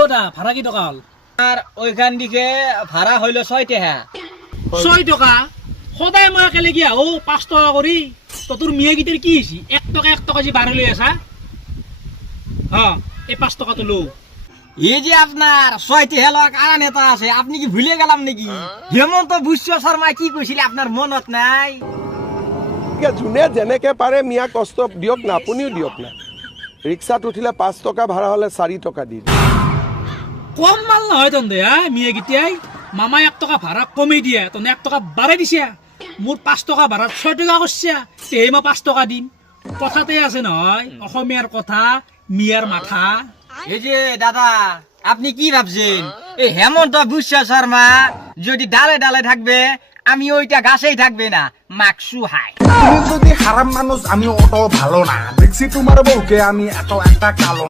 ওটা ভাড়া কি টাকা হল? আর ওইখান দিকে ভাড়া হইল 6 টাকা। 6 টাকা সদায় মই কেলে গিয়া 5 টাকা কৰি তো তোর মিয়া গিটার কি হইছি 1 টাকা যে বাড়ি লই আসা হ্যাঁ এই 5 টাকা তো লো এই যে আপনার 6 টাকা লোক আর নেতা আছে, আপনি কি ভুলে গেলাম নাকি? হেমন্ত বিশ্ব শর্মা কি কইছিল আপনার মনত নাই? যোনে যেনেকে পাৰে মিয়া কষ্ট দিয়ক না, আপুনিও দিয়ক না। ৰিক্সাত উঠিলে 5 টকা ভাড়া হলে 4 টকা দি দিয়ে। কম মাল নহয় তন্দে মিয়া গিটাই মামা 1 টাকা ভাড়া কমে দিয়া তনে 1 টাকা বাড়াই দিছে মোর 5 টাকা ভাড়া 6 টাকা করছে তেই মই 5 টাকা দিম। কথাতে আছে নহয় অসমীয়ার কথা মিয়ার মাথা। এই যে দাদা আপনি কি ভাবছেন এই হেমন্ত বিশ্ব শর্মা যদি ডালে ডালে থাকবে আমি ওইটা গাছেই থাকবে না, মাকসু হাই। তুমি যদি হারাম মানুষ আমি অত ভালো না দেখছি তোমার বউকে আমি এত একটা কালো